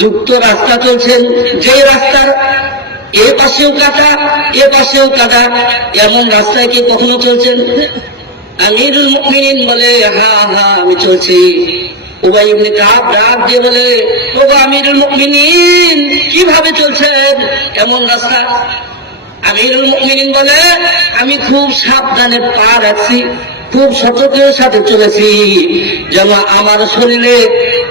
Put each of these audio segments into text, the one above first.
যুক্ত রাস্তা চলছেন যে রাস্তার এ পাশেও কাটা এ পাশেও কাটা এমন রাস্তায় কি কখনো চলছেন? আমিরুল মুমিনিন বলে হ্যাঁ হ্যাঁ আমি চলছি। উবাই ইবনে কাব ডাক দিয়ে বলে ও আমিরুল মুমিনিন, কীভাবে চলছেন? এমন রাস্তা? আমিরুল মুমিনিন বলে, আমি খুব সাবধানে পা রাখছি খুব সতর্কের সাথে চলেছি। যেন আমার শরীরে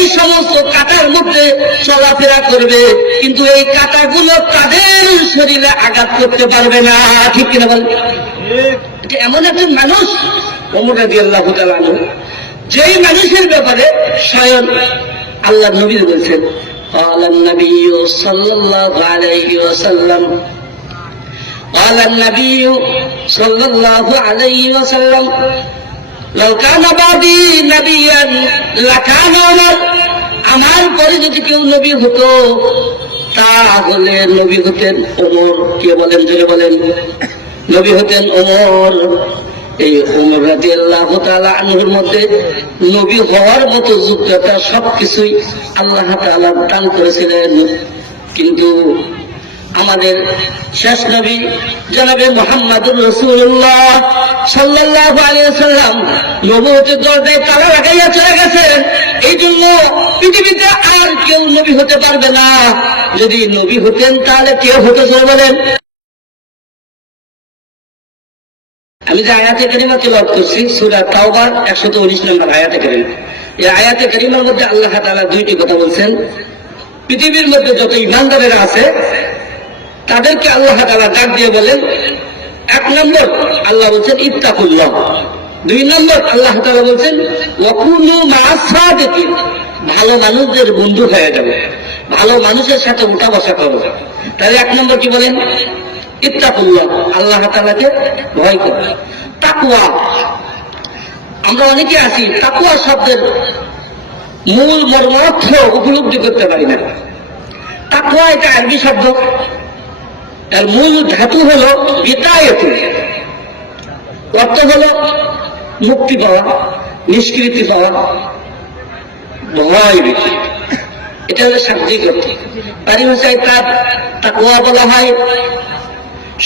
এই সমস্ত কাটার মধ্যে চলাফেরা করবে কিন্তু এই কাটাগুলো তাদের শরীরে আঘাত করতে পারবে না ঠিক কিনা বলেন যে এমন একজন মানুষ ওমর রাজি আল্লাহ যেই মানুষের ব্যাপারে স্বয়ং আল্লাহ নবী বলছেন قال النبي صلى الله عليه وسلم قال النبي صلى الله عليه وسلم لو كان بعدي نبيا لكان عمر আমার পরে যদি কেউ নবী হতো তাহলে নবী হতেন ওমর। কে বলেন, জোরে বলেন। নবী হতেন ওমর। এই ওমর রাজি আল্লাহ আনহুর মধ্যে নবী হওয়ার মতো যোগ্যতা সবকিছুই আল্লাহ তালা দান করেছিলেন। কিন্তু আমাদের শেষ নবী জনাবে মোহাম্মদুর রসুল্লাহ সাল্লাহ আলিয়াল্লাম নবতের দরজায় তালা লাগাইয়া চলে গেছেন এই জন্য পৃথিবীতে আর কেউ নবী হতে পারবে না। যদি নবী হতেন তাহলে কেউ হতে চলে বলেন আমি যে আয়াতে কারিমা তেলাওয়াত করছি, সূরা তাওবার 119 নম্বর আয়াতে কারিমা। এই আয়াতে কারিমার মধ্যে আল্লাহ তালা দুইটি কথা বলছেন। পৃথিবীর মধ্যে যত ইমানদারেরা আছে তাদেরকে আল্লাহ তাআলা ডাক দিয়ে বলেন, এক নম্বর আল্লাহ বলছেন, ইত্তাকুল্লাহ। দুই নম্বর আল্লাহ তাআলা বলছেন, ওয়াকুনু মা'আস সাদিকিন। ভালো মানুষদের বন্ধু হয়ে যাবে। ভালো মানুষের সাথে উঠা বসা করো তাহলে এক নম্বর কি বলেন? ইত্তাকুল্লাহ, আল্লাহ তাআলাকে ভয় করবে তাকুয়া আমরা অনেকে আছি, তাকওয়া শব্দের মূল মর্মার্থ উপলব্ধি করতে পারি না। তাকওয়া এটা আরবি শব্দ। তার মূল ধাতু হলো বিতায়তু অর্থ হলো মুক্তি পাওয়া, নিষ্কৃতি পাওয়া ভয় বেশি। এটা হলো শাব্দিক অর্থ। পারি ভাষায় তার তাকওয়া বলা হয়,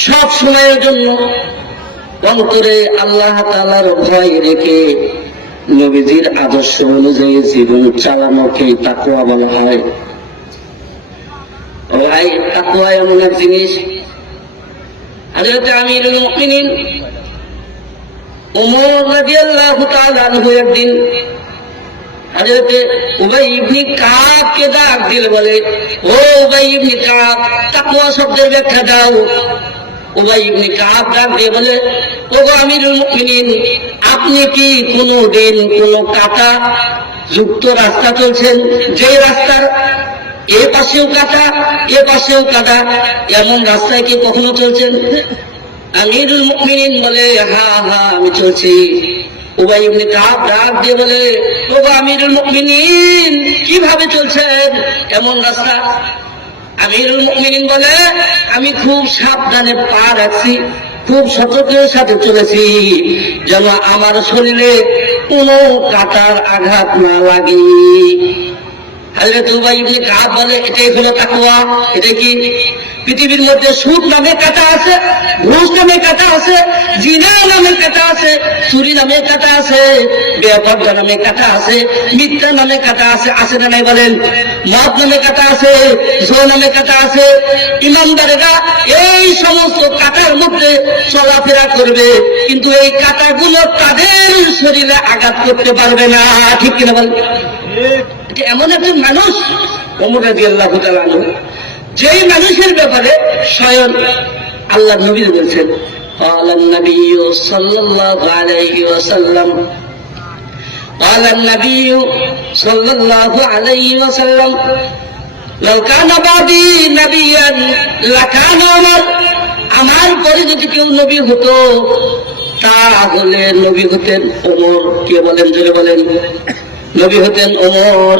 সব সময়ের জন্য অন্তরে আল্লাহ তালার ভয় রেখে নবীজির আদর্শ অনুযায়ী জীবন চালানোকে তাকুয়া বলা হয়। ভাই তাকুয়া এমন এক জিনিস হাজরত আমিরুল মুমিনিন ওমর রাদিয়াল্লাহু তাআলা আনহু একদিন হযরত উবাই ইবনে কাবকে ডাক দিল, বলে, ও উবাই ইবনে কাব তাকওয়া শব্দের ব্যাখ্যা দাও। উবাই ইবনে কাব ডাক দিয়ে বলে ও আমিরুল মুমিনিন, আপনি কি কোনো দিন কোনো কাটা যুক্ত রাস্তা চলছেন যে রাস্তার এ পাশেও কাটা, এ পাশেও কাটা। এমন রাস্তায় কি কখনো চলছেন? আমিরুল মুমিনিন বলে, হা হা, আমি চলছি। উবাই ইবনে কাব ডাক দিয়ে বলে ও আমিরুল মুমিনিন, কীভাবে চলছেন? এমন রাস্তা? আমিরুল মুমিনিন বলে, আমি খুব সাবধানে পা রাখছি, খুব সতর্কের সাথে চলেছি, যেন আমার শরীরে কোনো কাটার আঘাত না লাগে। হাজরত উবাই ইবনে কাব বলে, এটাই হলো তাকওয়া। এটা কি পৃথিবীর মধ্যে সুদ নামে কাটা আছে, ঘুষ নামে কাটা আছে, জিনা নামে কাটা আছে, চুরি নামে কাটা আছে বেপর্দা নামে কাটা আছে, মিথ্যা নামে কাটা আছে আছে না নাই বলেন? মদ নামে কাটা আছে, জো নামে কাটা আছে। ইমানদারেরা এই সমস্ত কাটার মধ্যে চলাফেরা করবে, কিন্তু এই কাটাগুলো তাদের শরীরে আঘাত করতে পারবে না। ঠিক কিনা বলেন? যে এমন একজন মানুষ ওমর রাজি আল্লাহ যেই মানুষের ব্যাপারে স্বয়ং আল্লাহ নবী বলছেন قال النبي صلى الله عليه وسلم قال النبي صلى الله عليه وسلم لو كان بعدي نبيا لكان عمر আমার তারপরে যদি কেউ নবী হতো তাহলে নবী হতেন ওমর কে বলেন জোরে বলেন নবী হতেন ওমর।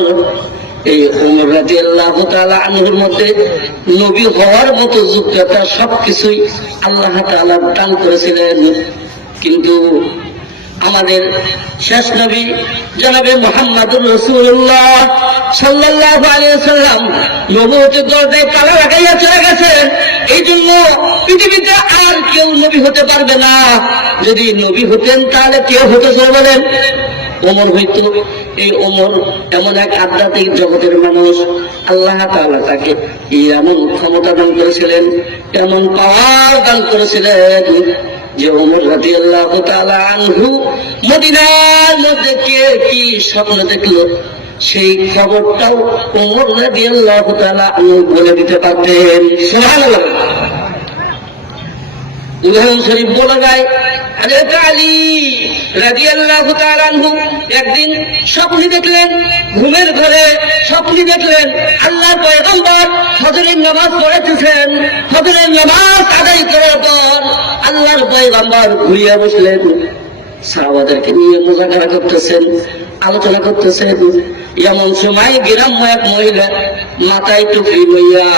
এই ওমর রাজি আল্লাহ আনহুর মধ্যে নবী হওয়ার মতো যোগ্যতা সবকিছুই আল্লাহ তাআলা দান করেছিলেন। কিন্তু আমাদের শেষ নবী জনাবে মোহাম্মদুর রসুল্লাহ সাল্লাহ সাল্লাম নবতের দরজায় তালা লাগাইয়া চলে গেছেন এই জন্য পৃথিবীতে আর কেউ নবী হতে পারবে না। যদি নবী হতেন তাহলে কেউ হতে চলে বলেন ওমর হইত এই ওমর এমন এক আধ্যাত্মিক জগতের মানুষ। আল্লাহ তাআলা তাকে এমন ক্ষমতা দান করেছিলেন, এমন পাওয়ার দান করেছিলেন যে ওমর রাজি আল্লাহ আনহু মদিনার মধ্যে কে কি স্বপ্ন দেখল, সেই খবরটাও ওমর রাজি আল্লাহ আনহু বলে দিতে পারতেন। সুবহানাল্লাহ। উদাহরণ শরীফ বলা যায় হযরত আলী রাদিয়াল্লাহু তাআলা একদিন স্বপ্নে দেখলেন, ঘুমের ঘরে স্বপ্নে দেখলেন, আল্লাহর পয়গম্বর ফজরের নামাজ পড়াতেছেন ফজরের নামাজ আদায় করার পর আল্লাহর পয়গম্বর ঘুরিয়ে বসলেন। সাহাবাদেরকে নিয়ে মোজাকারা করতেছেন। আলোচনা করতেছেন এমন সময় গ্রাম্য এক মহিলা মাথায় টুপি লইয়া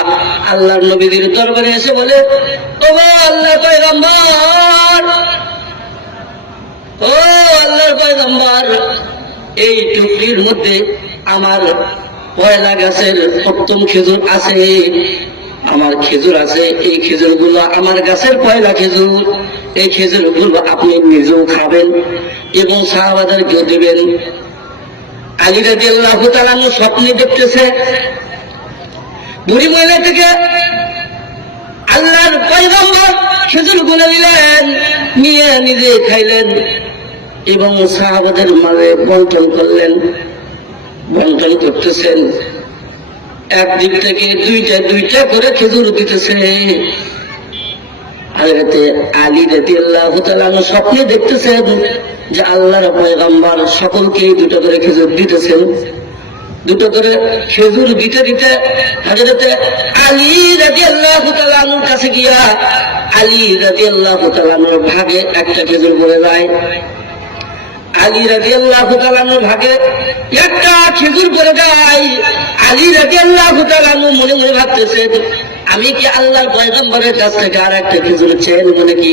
আল্লাহর নবীদের দরবারে এসে বলে ও আল্লাহ পয়গম্বর, ও আল্লাহর পয়গম্বর, এই টুকরির মধ্যে আমার পয়লা গাছের সপ্তম খেজুর আছে। আমার খেজুর আছে, এই খেজুরগুলো আমার গাছের পয়লা খেজুর। এই খেজুরগুলো আপনি নিজেও খাবেন এবং সাহাবাদেরকেও দেবেন। আলী রাজি আল্লাহ স্বপ্নে দেখতেছে। বুড়ি মহিলা থেকে আল্লাহর পয়গম্বর খেজুরগুলো দিলেন নিয়ে নিজে খাইলেন এবং সাহাবাদের মাঝে বন্টন করলেন। বন্টন করতেছেন। একদিক থেকে দুইটা দুইটা করে খেজুর দিতেছে। হাজরতে আলী রাতি আল্লাহ স্বপ্নে দেখতেছেন যে আল্লাহর পয়গম্বর সকলকেই দুটো করে খেজুর দিতেছেন। দুটো করে খেজুর দিতে দিতে হাজরতে আলী রাজি আল্লাহ আনুর কাছে গিয়া আলী রাজি আল্লাহ আনুর ভাগে একটা খেজুর পড়ে যায়। আলী রাজি আল্লাহ আনুর ভাগে একটা খেজুর পড়ে যায়। আলী রাজি আল্লাহ আনু মনে মনে ভাবতেছে আমি কি আল্লাহর পয়গম্বরের কাছ থেকে আর একটা খেজুর চেন মনে কি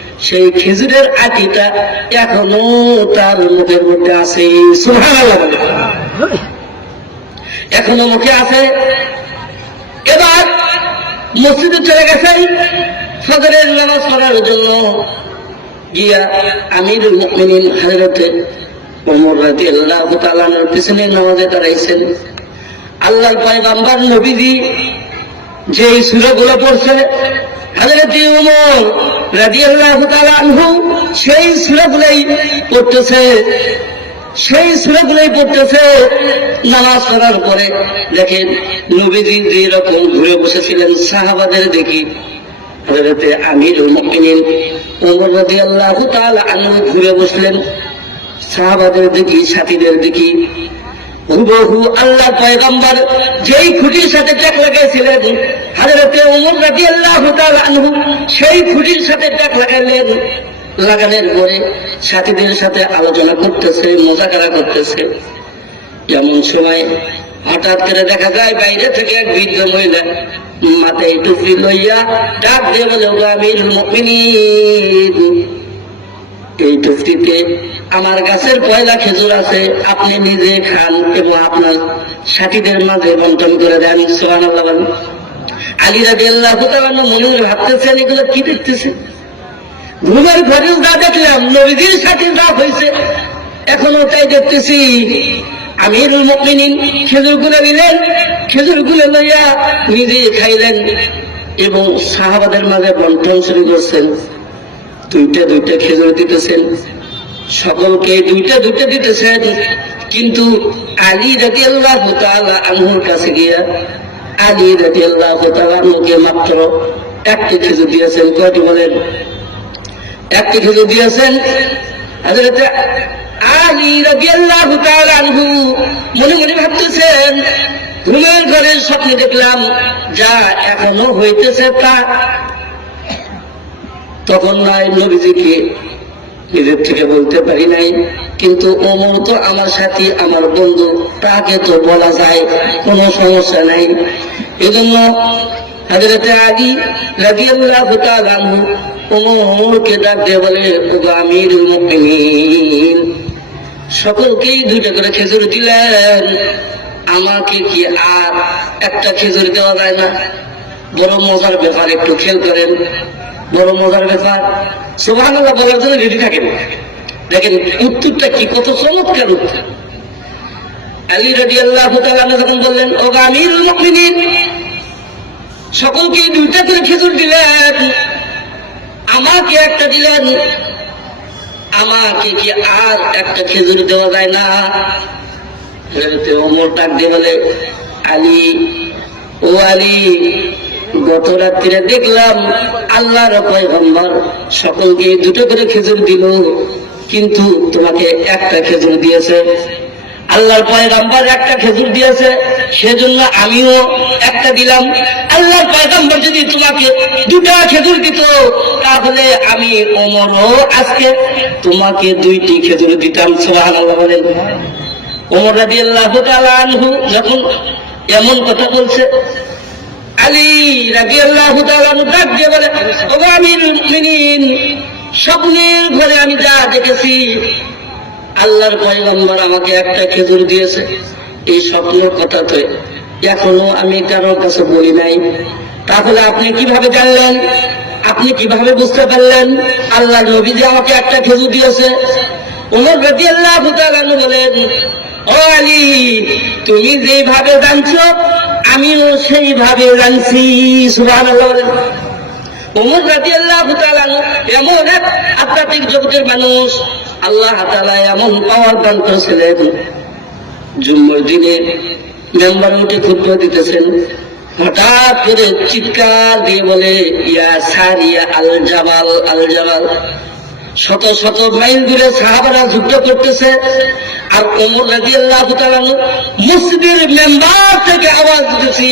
সেই খেজুরের আটিটা এখনও তার মুখের মধ্যে আছে। এখনও মুখে আছে। এবার মসজিদে চলে গেছেন ফজরের নামাজ পড়ার জন্য। গিয়া আমিরুল মুমিনিন হযরতে ওমর রাদিয়াল্লাহু তাআলার পিছনে নামাজে দাঁড়াইছেন। আল্লাহর পয়গম্বর নবীজি যেই সূরাগুলো পড়ছে হযরত ওমর সেই সূরাগুলোই পড়তেছে। সেই সুরাগুলোই পড়তেছে। নামাজ পড়ার পরে দেখেন নবীজি যেরকম ঘুরে বসেছিলেন সাহাবাদের দেখি। আনহু ঘুরে বসলেন। সাহাবাদের দেখি, সাথীদের দেখি। হুবহু আল্লাহ পয়গম্বর, যেই খুঁটির সাথে ট্যাক লাগাইছিলেন, হযরতে ওমর রাদিয়াল্লাহু তাআলা আনহু সেই খুঁটির সাথে ট্যাক লাগাইলেন, লাগানোর পরে সাথীদের সাথে আলোচনা করতেছে, মোজাকারা করতেছে। যেমন সময় হঠাৎ করে দেখা যায়, বাইরে থেকে এক বৃদ্ধ মহিলা মাথায় টুপি লইয়া ডাক দিয়ে, বলে "ও আমির মুমিনিন। এই টুপটিতে আমার গাছের পয়লা খেজুর আছে, আপনি নিজে খান এবং আপনার সাথীদের মাঝে বন্টন করে দেন সোহান আলী রাজি আল্লাহ মনে মনে ভাবতেছেন, এগুলো কি দেখতেছেন? ঘুমের দেখলাম সাথে হয়েছে, এখনও তাই দেখতেছি। আমিরুল মুমিনিন খেজুরগুলো নিলেন খেজুরগুলো লইয়া নিজে খাইলেন এবং সাহাবাদের মাঝে বন্টন শুরু করছেন। দুইটা দুইটা খেজুর দিতেছেন। সকলকে দুইটা দুইটা দিতেছেন। কিন্তু আলী রাজি আল্লাহ আনহুর কাছে গিয়া আলী রাজি আল্লাহ আনহুকে মাত্র একটি খেজুর দিয়েছেন। কয়টি বলেন? একটি খেজুর দিয়েছেন। আলী রাজি আল্লাহ আনহু মনে মনে ভাবতেছেন ঘুমের ঘরের স্বপ্নে দেখলাম, যা এখনও হইতেছে তা তখন নয় নবীজিকে নিজের থেকে বলতে পারি নাই। কিন্তু ওমর তো আমার সাথী, আমার বন্ধু, তাকে তো বলা যায়, কোনো সমস্যা নাই। এজন্য সকলকেই করে খেজুর দিলেন। আমাকে কি আর একটা খেজুর দেওয়া যায় না? বড় মজার ব্যাপার, একটু খেয়াল করেন। বড় মজার ব্যাপার। সোহান আল্লাহ বলার জন্য রেডি থাকেন দেখেন, উত্তরটা কি? কত চমৎকার উত্তর। আলী রাজি আল্লাহ যখন বললেন, ও সকলকে দুইটা করে খেজুর দিলেন। আমাকে একটা দিলেন। আমাকে কি আর একটা খেজুর দেওয়া যায় না? ডাক দিয়ে বলে, আলী, ও আলী গত রাত্রিরে দেখলাম আল্লাহর পয়গম্বর সকলকে দুটো করে খেজুর দিল, কিন্তু তোমাকে একটা খেজুর দিয়েছে। আল্লাহর পয়গম্বর একটা খেজুর দিয়েছে, সেজন্য আমিও একটা দিলাম। আল্লাহর পয়গম্বর যদি তোমাকে দুটা খেজুর দিত, তাহলে আমি ওমরও আজকে তোমাকে দুইটি খেজুর দিতাম, সুবহানাল্লাহ বলেন। ওমর রাজি আল্লাহ যখন এমন কথা বলছে আল্লাহ দিয়ে বলে স্বপ্নের ঘরে আমি যা দেখেছি, আল্লাহর পয়গম্বর আমাকে একটা খেজুর দিয়েছে। এই স্বপ্নের কথা তো এখনও আমি কারোর কাছে বলি নাই। তাহলে আপনি কীভাবে জানলেন? আপনি কীভাবে বুঝতে পারলেন? আল্লাহ নবী যে আমাকে একটা খেজুর দিয়েছে? ওমর রাজি আল্লাহ বলেন আলী, তুমি যেভাবে জানছো, আমিও সেইভাবে জানছি এমন এক আধ্যাত্মিক জগতের মানুষ, আল্লাহ এমন পাওয়ার দান করেছিলেন। জুম্মর দিনে মেম্বার উঠে খুদ্া দিতেছেন। হঠাৎ করে চিৎকার দিয়ে বলে, ইয়া সারিয়া আল জামাল আল জাবাল শত শত মাইল দূরে সাহাবারা যুদ্ধ করতেছে। আর ওমর রাজি আল্লাহ মসজিদের মেম্বার থেকে আওয়াজ দিতেছে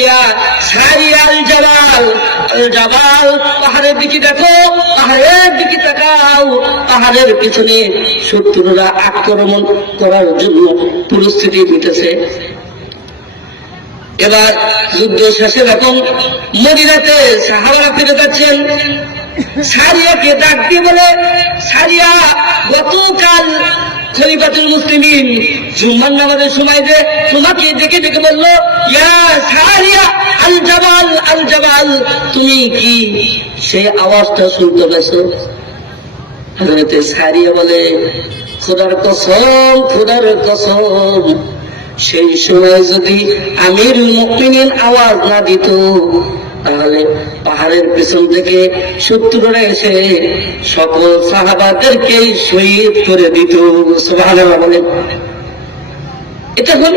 সারিয়া আল জাবাল। আল জাবাল, পাহাড়ের দিকে দেখো, পাহাড়ের দিকে তাকাও। পাহাড়ের পিছনে শত্রুরা আক্রমণ করার জন্য পরিস্থিতি নিতেছে এবার যুদ্ধ শেষে যখন মদিনাতে সাহাবারা ফিরে যাচ্ছেন সারিয়াকে ডাক দিয়ে বলে, সারিয়া, গতকাল খলিফাতুল মুসলিমিন জুম্মার নামাজের সময় যে তোমাকে ডেকে ডেকে বলল, ইয়া সারিয়া, আল জাবাল আল জাবাল, তুমি কি সেই আওয়াজটা শুনতে পেছো হজরতে সারিয়া বলে, খোদার কসম খোদার কসম, সেই সময় যদি আমির মুমিনিন আওয়াজ না দিত তাহলে পাহাড়ের পেছন থেকে শত্রুরা এসে সকল সাহাবাদেরকে শহীদ করে দিত। বলে এটা হল